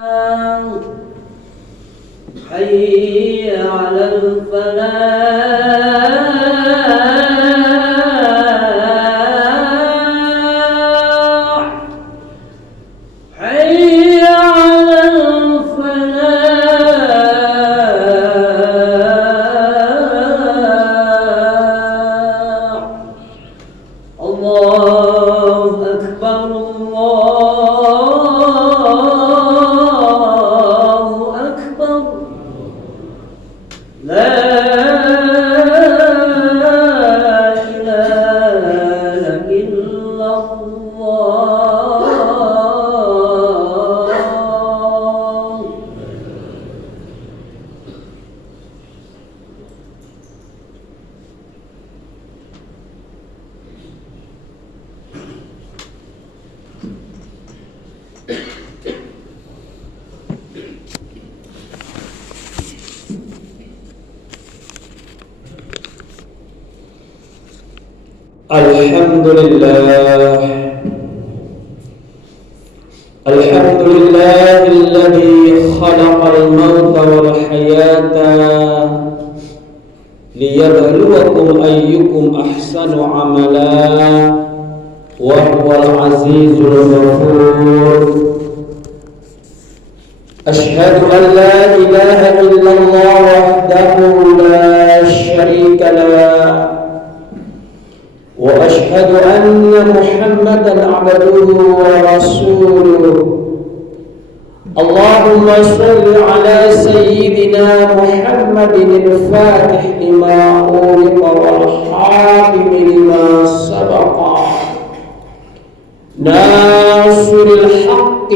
حي على الفلاح حي على الفلاح الله أكبر الله أكبر لا إله إلا الله. الحمد لله الذي خلق الموت والحياة ليبلوكم أيكم أحسن عملا وهو العزيز الغفور. أشهد أن لا إله إلا الله وحده لا شريك له وأشهد أن محمدًا عبده ورسوله. اللهم صل على سيدنا محمد الفاتح لما أغلق والحاكم لما سبق ناصر الحق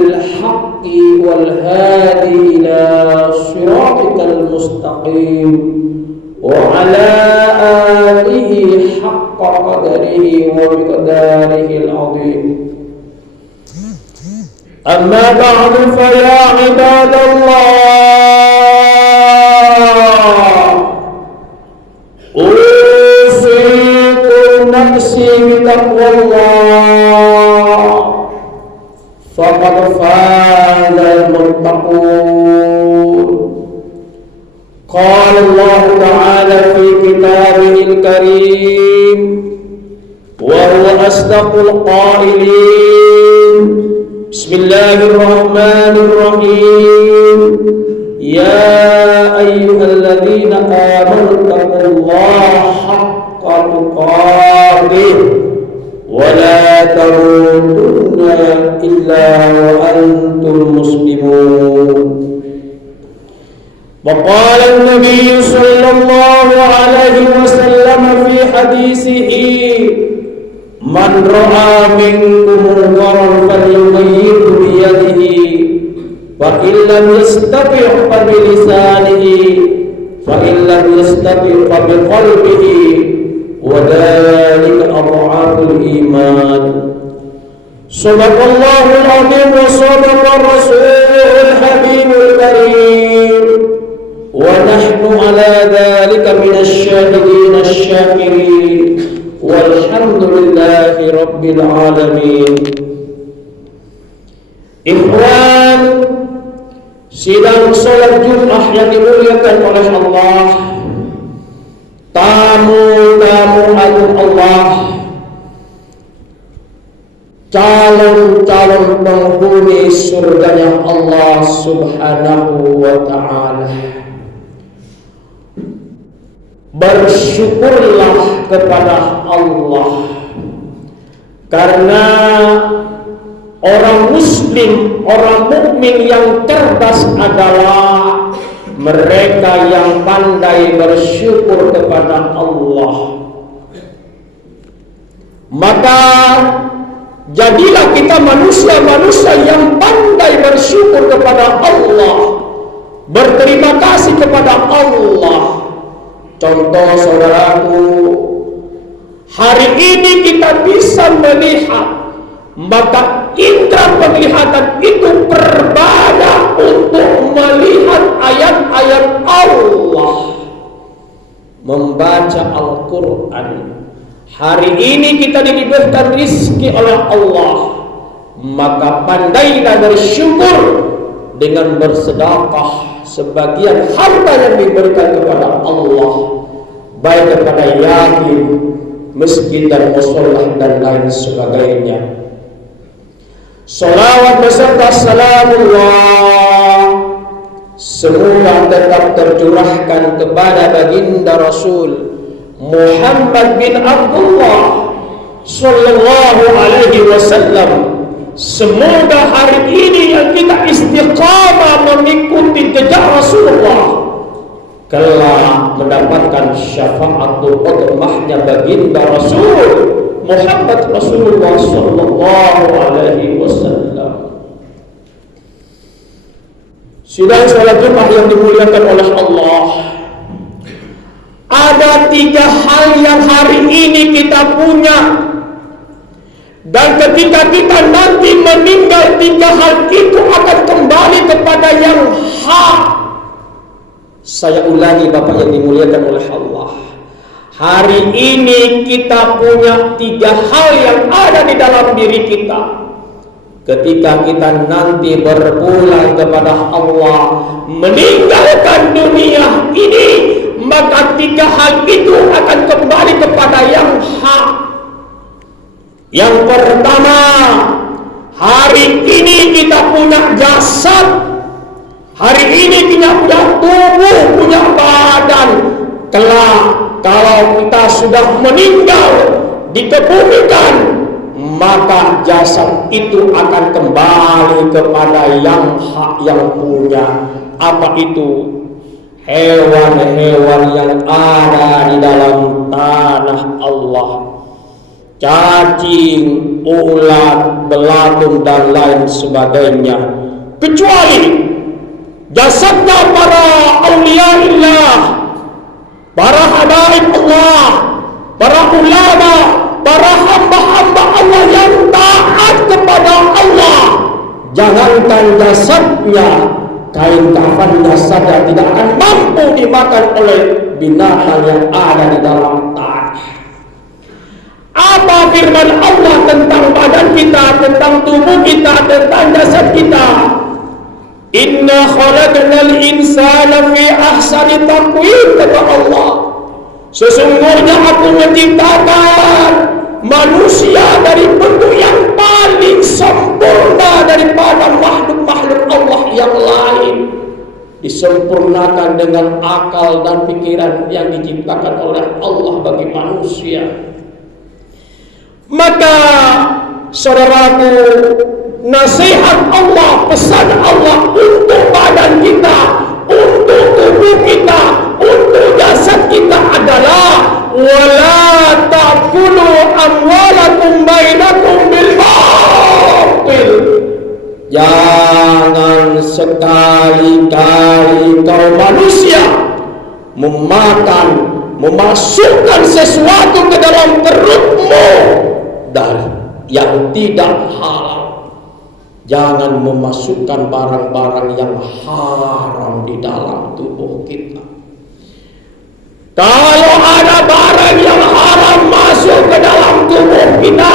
بالحق والهادي إلى صراطك المستقيم وعلى آله حق قدره ومقداره العظيم. أما بعد فيا عباد الله أوصيكم نفسي بتقوى الله فقد فاز المتقون. قال الله تعالى في كتابه الكريم وهو أصدق القائلين: بسم الله الرحمن الرحيم. يا أيها الذين آمنوا اتقوا الله حق تقاته ولا تموتن إلا وأنتم مسلمون. وقال النبي صلى الله عليه وسلم في حديثه: من رأى منكم منكرا فليغيره بيده فإن لم يستطع فبلسانه فإن لم يستطع فبقلبه وذلك أضعاف الإيمان. صدق الله العظيم وصدق رسوله الحبيب الكريم ونحن على ذلك من الشاهدين الشاكرين والحمد لله رب العالمين. Ikhwan, sidang salat Jumat yang dimuliakan oleh Allah, tamu-tamu agung Allah, calon-calon penghuni surganya Allah Subhanahu wa ta'ala. Bersyukurlah kepada Allah karena orang muslim, orang mukmin yang cerdas adalah mereka yang pandai bersyukur kepada Allah. Maka jadilah kita manusia-manusia yang pandai bersyukur kepada Allah, berterima kasih kepada Allah. Contoh saudaraku, hari ini kita bisa melihat, maka indera penglihatan itu perbanyak untuk melihat ayat-ayat Allah, membaca Al-Quran. Hari ini kita diberikan rizki oleh Allah, maka pandailah bersyukur dengan bersedekah sebagian harta yang diberikan kepada Allah, baik kepada yatim, miskin dan musafir dan lain sebagainya. Salawat beserta salamullah semoga tetap tercurahkan kepada baginda Rasul Muhammad bin Abdullah sallallahu alaihi wasallam. Semoga hari ini yang kita istiqamah mengikuti jejak Rasulullah kelak mendapatkan syafaatul udmahnya baginda Rasul Muhammad Rasulullah sallallahu alaihi wasallam. Sidang salat Jumat yang dimuliakan oleh Allah, ada 3 hal yang hari ini kita punya, dan ketika kita nanti meninggal 3 hal itu akan kembali kepada yang hak. Saya ulangi Bapak yang dimuliakan oleh Allah, hari ini kita punya 3 hal yang ada di dalam diri kita. Ketika kita nanti berpulang kepada Allah, meninggalkan dunia ini, maka 3 hal itu akan kembali kepada yang hak. Yang pertama, hari ini kita punya jasad. Hari ini kita punya tubuh, punya badan. Kelak kalau kita sudah meninggal, dikebumikan, maka jasad itu akan kembali kepada yang hak, yang punya. Apa itu? Hewan-hewan yang ada di dalam tanah Allah, cacing, ulat, belatung dan lain sebagainya, kecuali jasadnya para auliaillah, para habaib Allah, para ulama, para hamba-hamba Allah yang taat kepada Allah. Jangankan jasadnya, kain kafannya saja tidak akan mampu dimakan oleh binatang yang ada di dalam tanah. Apa firman Allah tentang badan kita, tentang tubuh kita, tentang jasad kita? Inna khalaqnal insana fi ahsani taqwim, kata Allah. Sesungguhnya aku menciptakan manusia dari bentuk yang paling sempurna daripada makhluk-makhluk Allah yang lain. Disempurnakan dengan akal dan pikiran yang diciptakan oleh Allah bagi manusia. Maka saudaraku, nasihat Allah, pesan Allah untuk badan kita, untuk tubuh kita, untuk jasad kita adalah wala ta'kulu amwalakum bainakum bil batil. Jangan sekali-kali kau manusia memasukkan sesuatu ke dalam perutmu dari yang tidak halal. Jangan memasukkan barang-barang yang haram di dalam tubuh kita. Kalau ada barang yang haram masuk ke dalam tubuh kita,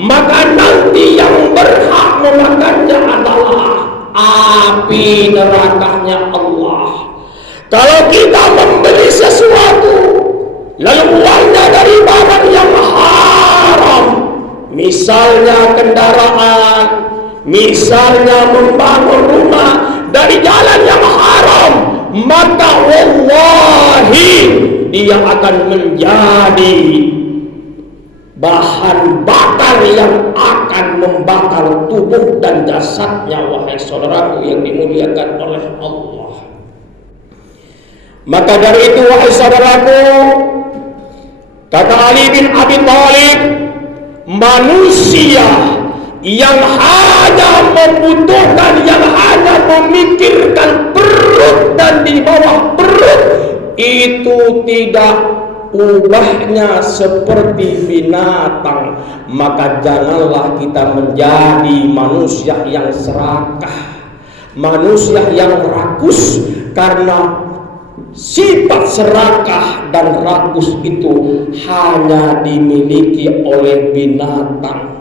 maka nanti yang berhak memakannya adalah api nerakanya Allah. Kalau kita membeli sesuatu lalu uangnya dari barang yang haram, misalnya kendaraan, misalnya membangun rumah dari jalan yang haram, maka wallahi dia akan menjadi bahan bakar yang akan membakar tubuh dan jasadnya, wahai saudaraku yang dimuliakan oleh Allah. Maka dari itu, wahai saudaraku, kata Ali bin Abi Thalib, manusia yang hanya membutuhkan, yang hanya memikirkan perut dan di bawah perut, itu tidak ubahnya seperti binatang. Maka janganlah kita menjadi manusia yang serakah, manusia yang rakus, karena sifat serakah dan rakus itu hanya dimiliki oleh binatang.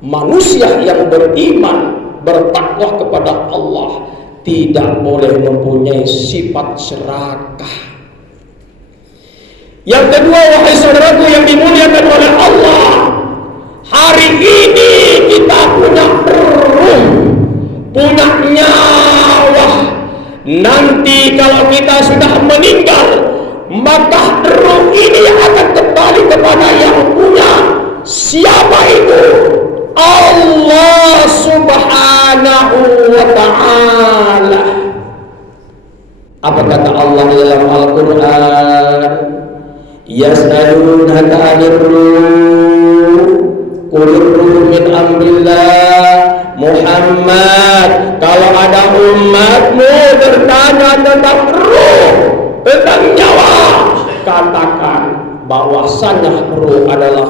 Manusia yang beriman, bertakwa kepada Allah, tidak boleh mempunyai sifat serakah. Yang kedua, wahai saudaraku yang dimuliakan oleh Allah, hari ini kita punya ruh, punya nyawa. Nanti kalau kita sudah meninggal, maka ruh ini akan kembali kepada yang punya. Siapa itu? Allah Subhanahu wa ta'ala. Apa kata Allah di dalam Al-Quran? Yas'alunaka 'anir ruh, qul ruh min amrillah. Muhammad, kalau ada umatmu bertanya tentang ruh, tentang nyawa, katakan bahwasanya ruh adalah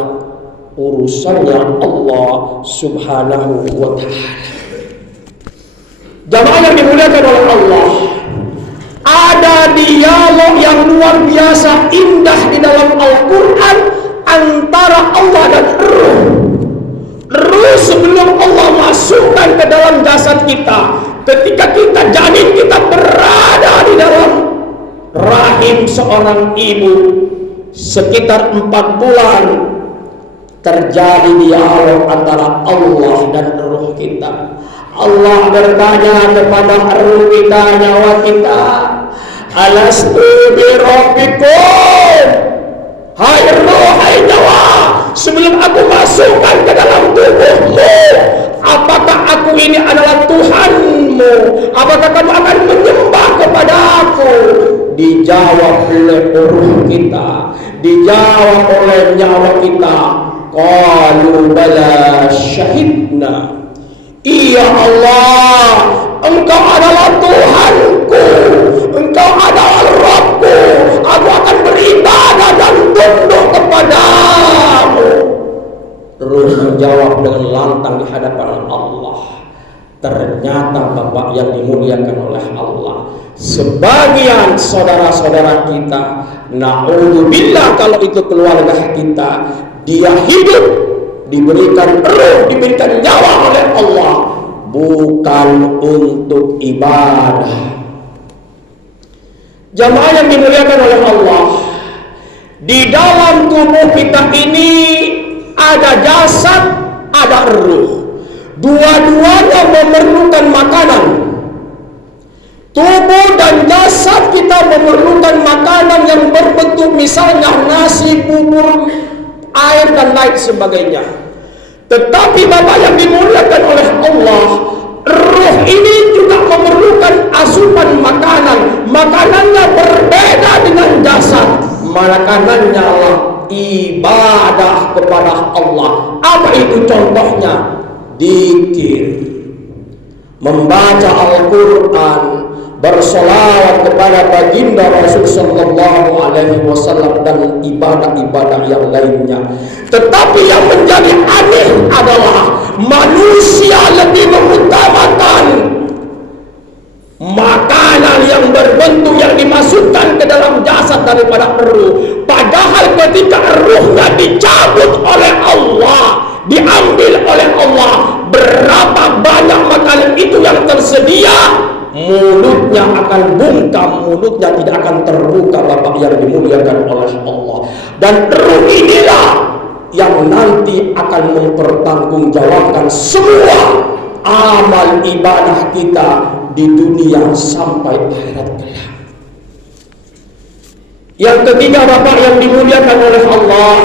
urusannya Allah Subhanahu wa ta'ala. Jamaah yang dimuliakan oleh Allah, ada dialog yang luar biasa indah di dalam Al-Quran antara Allah dan ruh. Ruh sebelum Allah masukkan ke dalam jasad kita, ketika kita janin, kita berada di dalam rahim seorang ibu sekitar 4 bulan, terjadi dialog antara Allah dan ruh kita. Allah bertanya kepada ruh kita, nyawa kita, alastu bi rabbikum, hai ruh, hai nyawa, sebelum aku masukkan ke dalam tubuhmu, apakah aku ini adalah Tuhanmu? Apakah kamu akan menyembah kepada aku? Dijawab oleh ruh kita, dijawab oleh nyawa kita, qalu bala syahidna. Iya Allah, Engkau adalah Tuhanku, Engkau adalah Rabbku, aku akan beribadah dan tunduk kepadamu. Ruh menjawab dengan lantang di hadapan Allah. Ternyata Bapak yang dimuliakan oleh Allah, sebagian saudara-saudara kita, na'udzubillah, kalau itu keluarga kita, dia hidup, diberikan ruh, diberikan nyawa oleh Allah, bukan untuk ibadah. Jamaah yang dimuliakan oleh Allah, di dalam tubuh kita ini ada jasad, ada ruh. Dua-duanya memerlukan makanan. Tubuh dan jasad kita memerlukan makanan yang berbentuk misalnya nasi, bubur, air dan lain sebagainya. Tetapi Bapak yang dimuliakan oleh Allah, ruh ini juga memerlukan asupan makanan. Makanannya berbeda dengan jasad. Makanannya adalah ibadah kepada Allah. Apa itu contohnya? Dzikir, membaca Al-Quran, bersolawat kepada baginda Rasul Sallallahu Alaihi Wasallam, dan ibadah-ibadah yang lainnya. Tetapi yang menjadi aneh adalah manusia lebih mengutamakan makanan yang berbentuk yang dimasukkan ke dalam jasad daripada ruh. Padahal ketika ruhnya dicabut oleh Allah, diambil oleh Allah, berapa banyak makanan itu yang tersedia, mulutnya akan bungkam, mulutnya tidak akan terbuka, Bapak yang dimuliakan oleh Allah. Dan ruh inilah yang nanti akan mempertanggungjawabkan semua amal ibadah kita di dunia sampai akhirat kelak. Yang ketiga, Bapak yang dimuliakan oleh Allah,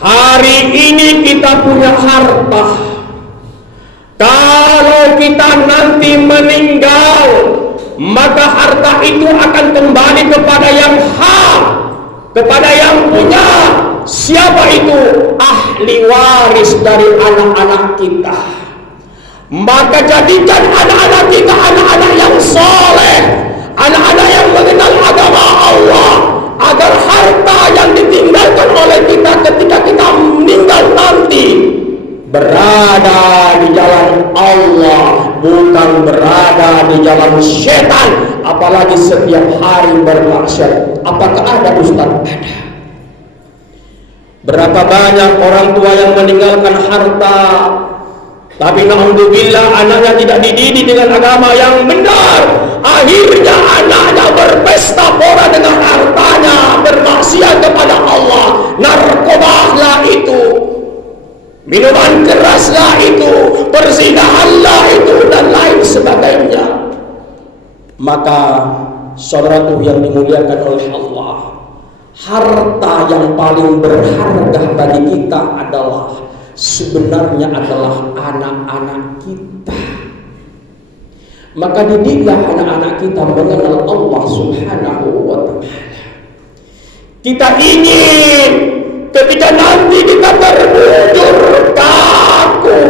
hari ini kita punya harta. Kalau kita nanti meninggal, maka harta itu akan kembali kepada yang hak, kepada yang punya. Siapa itu? Ahli waris dari anak-anak kita. Maka jadikan anak-anak kita anak-anak yang soleh, anak-anak yang mengenal agama Allah, agar harta yang ditinggalkan oleh kita ketika kita meninggal nanti berada di jalan Allah, bukan berada di jalan setan, apalagi setiap hari bermaksiat. Apakah ada, Ustaz? Ada. Berapa banyak orang tua yang meninggalkan harta, Tapi naudzubillah, anaknya tidak dididik dengan agama yang benar. Akhirnya anaknya berpesta pora dengan hartanya, bermaksiat kepada Allah. Narkobalah itu, minuman keraslah itu, perzinahanlah itu, dan lain sebagainya. Maka saudaraku yang dimuliakan oleh Allah, harta yang paling berharga bagi kita sebenarnya adalah anak-anak kita. Maka didiklah anak-anak kita mengenal Allah Subhanahu wa ta'ala. Kita ingin ketika nanti kita terbujur kaku,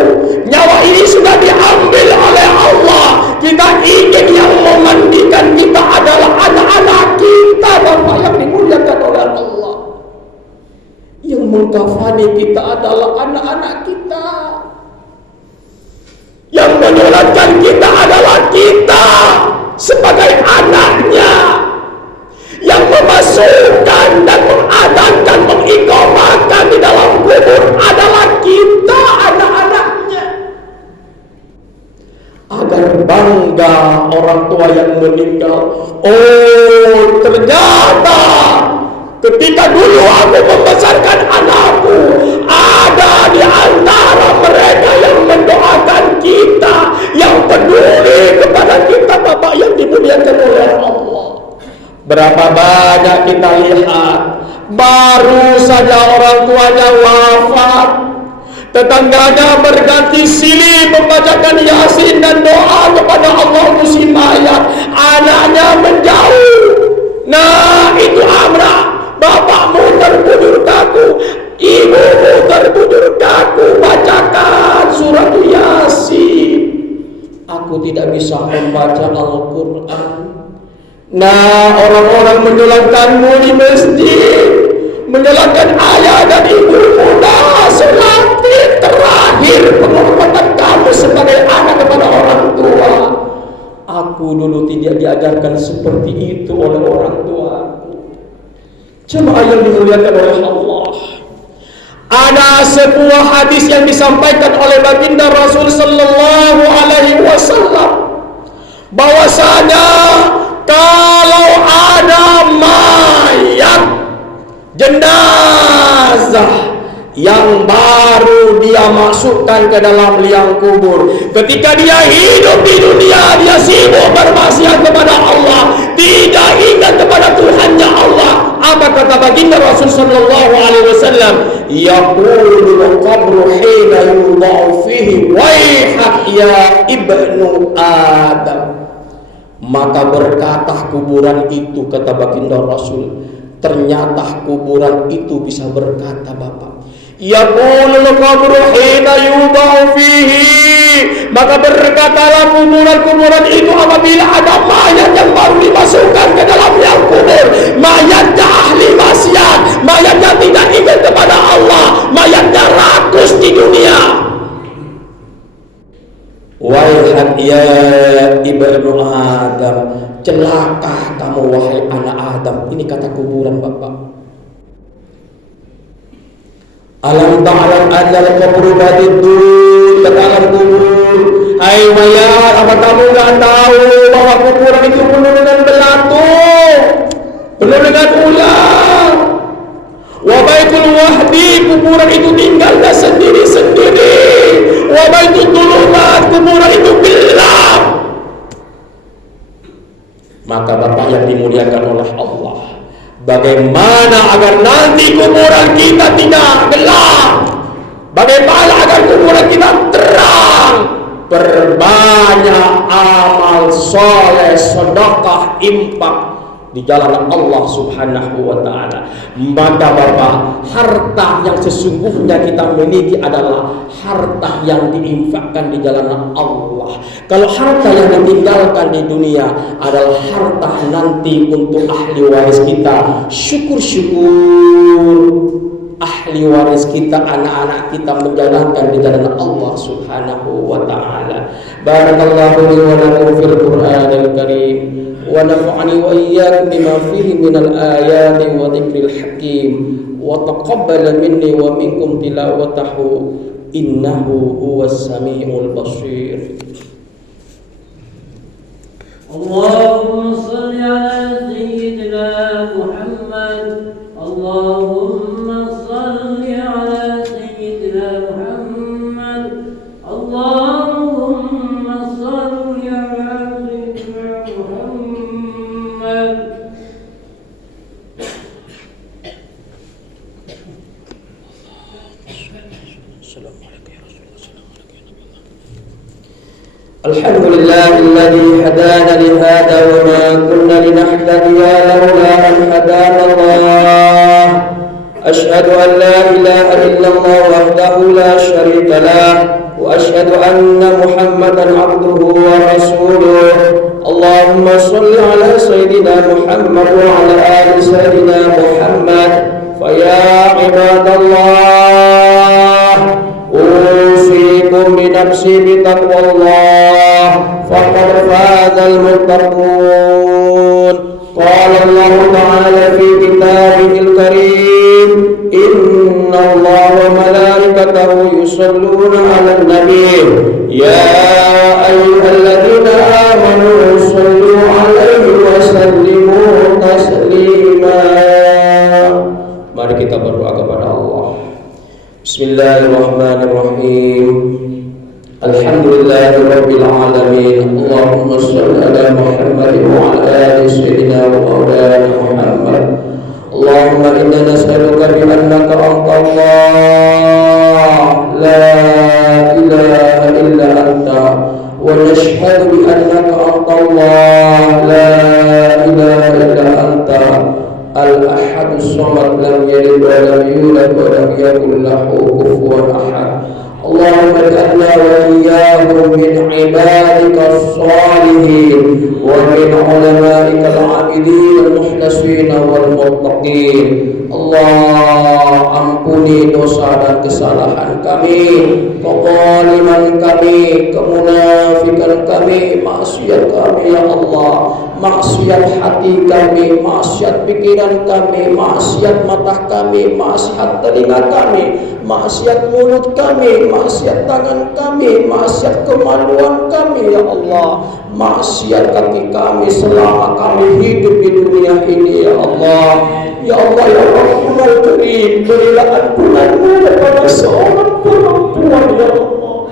nyawa ini sudah diambil oleh Allah, kita ingin yang memandikan kita adalah anak-anak kita, Bapak yang dimuliakan oleh Allah. Yang mengkafani kita adalah anak-anak kita. Yang menyolatkan kita adalah kita sebagai anaknya. Yang memasukkan dan mengadhankan, mengiqamahkan di dalam kubur adalah kita, anak-anaknya. Agar bangga orang tua yang meninggal. Oh, ternyata ketika dulu aku membesarkan anakku, ada di antara mereka yang mendoakan kita, yang peduli kepada kita, Bapak yang dimuliakan oleh Allah. Berapa banyak kita lihat, baru saja orang tuanya wafat, tetangganya berganti silih membacakan Yasin dan doa kepada Allah untuk si mayat, anaknya menjauh. Nah, itu Amrah. Bapakmu terbujur kaku, ibumu terbujur kaku, bacakan surat Yasin. Aku tidak bisa membaca Al-Quran. Nah, orang-orang menyolatkanmu di masjid, menyolatkan ayah dan ibumu. Nah, sholat terakhir penghormatan kamu sebagai anak kepada orang tua. Aku dulu tidak diajarkan seperti itu oleh orang tua. Jemaah yang dimuliakan oleh Allah, ada sebuah hadis yang disampaikan oleh baginda Rasul sallallahu alaihi wasallam, bahwasanya kalau ada mayat jenazah yang baru dia masukkan ke dalam liang kubur, ketika dia hidup di dunia dia sibuk bermaksiat kepada Allah, tidak ingat kepada Tuhannya Allah. Apa kata baginda Rasul sallallahu alaihi wasallam? Yaqulul qabru hina yudha'u fihi waihak ya ibnu Adam. Maka berkata kuburan itu, kata baginda Rasul, ternyata kuburan itu bisa berkata, Bapak, yaqulul qabru hina yudha'u fihi, maka berkatalah kuburan-kuburan itu apabila ada mayat yang baru dimasukkan ke dalam liang kubur, mayatnya ahli maksiat, mayatnya tidak ingat kepada Allah, mayatnya rakus di dunia. Waihat ya ibnu Adam, celaka kamu wahai anak Adam. Ini kata kuburan, Bapak. Alam ta'lam anna al-qabru badidun, kata alam kubur. Hai mayat, apa kamu enggak tahu bahwa kuburan itu penuh dengan belatung, penuh dengan ular. Wa baitul wahdi, kuburan itu tinggalnya sendiri-sendiri. Wa baitul dhulumat, kuburan itu gelap. Maka Bapak yang dimuliakan oleh Allah, bagaimana agar nanti kuburan kita tidak gelap? Bagaimana agar kuburan kita terang? Perbanyak amal soleh, sedekah, infak di jalan Allah Subhanahu wa ta'ala. Maka Bapak, harta yang sesungguhnya kita miliki adalah harta yang diinfakkan di jalan Allah. Kalau harta yang ditinggalkan di dunia adalah harta nanti untuk ahli waris kita, syukur-syukur ahli waris kita, anak-anak kita menjalankan di jalan Allah Subhanahu wa ta'ala. Barakallahu li wa lakum fil Qur'anil Karim, wa nafa'ani wa iyyakum bima fihi minal ayati wa dzikril hakim, wa taqabbal minni wa minkum tilawatahu innahu huwas samiul basir. اللهم صل على سيدنا محمد اللهم صل على سيدنا محمد اللهم صل على سيدنا محمد. الحمد لله الذي هدانا لهذا وما كنا لنهتدي لولا أن هدانا الله. أشهد أن لا إله إلا الله وحده لا شريك له وأشهد أن محمدا عبده ورسوله. اللهم صل على سيدنا محمد وعلى آل سيدنا محمد. فيا عباد الله أوصيكم بنفسي بتقوى الله فقد فاز المتقون. قال الله تعالى في كتابه الكريم إن الله وملائكته يصلون على النبي يا أيها الذين آمنوا صلوا عليه وسلموا تسليما. Mari kita berdoa kepada Allah. Bismillahirrahmanirrahim. Alhamdulillahirabbil alamin. Allahumma shalli ala Muhammad wa ala ali sayyidina wa maulana Muhammad. Allahumma inna nas'aluka bi annaka anta Allah la ilaha illa anta wa nashhadu bi annaka anta Allah la ilaha illa anta al-ahad as-samad lam yalid wa lam yulad wa lam yakul lahu kufuwan ahad. Allahumma ij'alna wa iyyahum min ibadika as-salihin wa min ulama'ika al-'abidin al-mukhlasin wal muttaqin. Allah, ampuni dosa dan kesalahan kami, kezaliman kami, kemunafikan kami, maksiat kami ya Allah, maksiat hati kami, maksiat pikiran kami, maksiat mata kami, maksiat telinga kami, maksiat mulut kami, maksiat tangan kami, maksiat kemaluan kami ya Allah, maksiat kaki kami selama kami hidup di dunia ini ya Allah. Ya Allah ya Rabbul Karim, berilah ampunan-Mu kepada seorang perempuan ya Allah.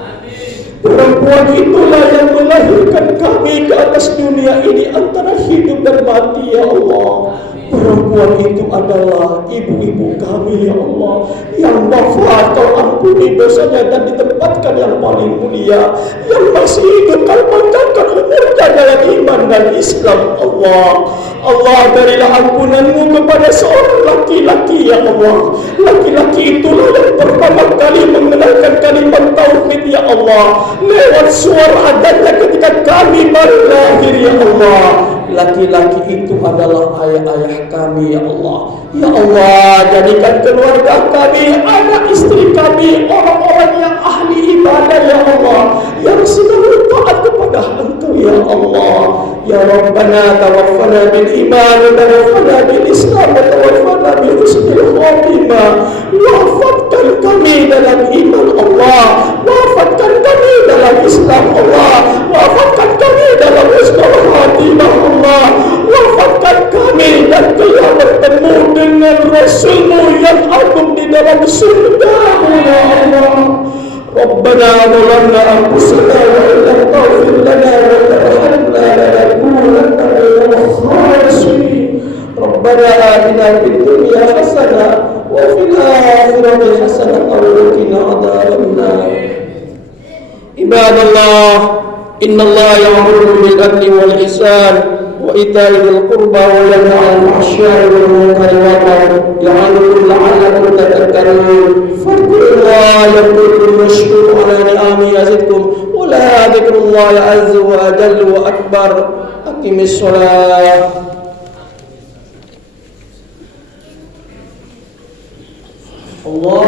Perempuan itulah yang melahirkan kami ke atas dunia ini antara hidup dan mati ya Allah. Perempuan itu adalah ibu-ibu kami ya Allah, yang wafat Kau ampuni dosanya dan ditempatkan yang paling mulia. Yang masih hidup Kau panjangkan umurnya dalam iman dan Islam Allah. Allah, berilah ampunan-Mu kepada seorang laki-laki ya Allah. Laki-laki itulah yang pertama kali mengenalkan kalimat tauhid ya Allah lewat suara adanya ketika kami baru lahir ya Allah. Laki-laki itu adalah ayah-ayah kami ya Allah. Ya Allah, jadikan keluarga kami, anak istri kami, orang-orang yang ahli ibadah ya Allah, yang selalu taat kepada Engkau ya Allah. Ya Rabbana tawaffana bil iman wa tawaffana bil Islam wa tawaffana bi husnil khatimah. Wafatkan kami dalam iman Allah, wafatkan kami dalam Islam Allah, wafatkan kami dalam husnul khatimah Allah, wafatkan kami dan kelak bertemu dengan Rasul-Mu yang agung di dalam surga-Mu ya Allah. Rabbana zalamna anfusana wa in lam taghfir lana wa tarhamna lanakunanna minal khasirin. Rabbana atina fid dunya hasanah wa fil akhirati hasanah wa qina adzabannar. Ibadallah, innallaha ya'muru bil adli wal ihsan wa ita'i dzil qurba wa yanha 'anil fahsya'i wal munkari wal baghi ya'idhukum la'allakum tadhakkarun. Fadhkurullaha yadhkurkum washkuru 'ala ni'amihi yazidkum wa la dzikrullahi 'azza wa jalla wa akbar. Aqimis shalah. Allah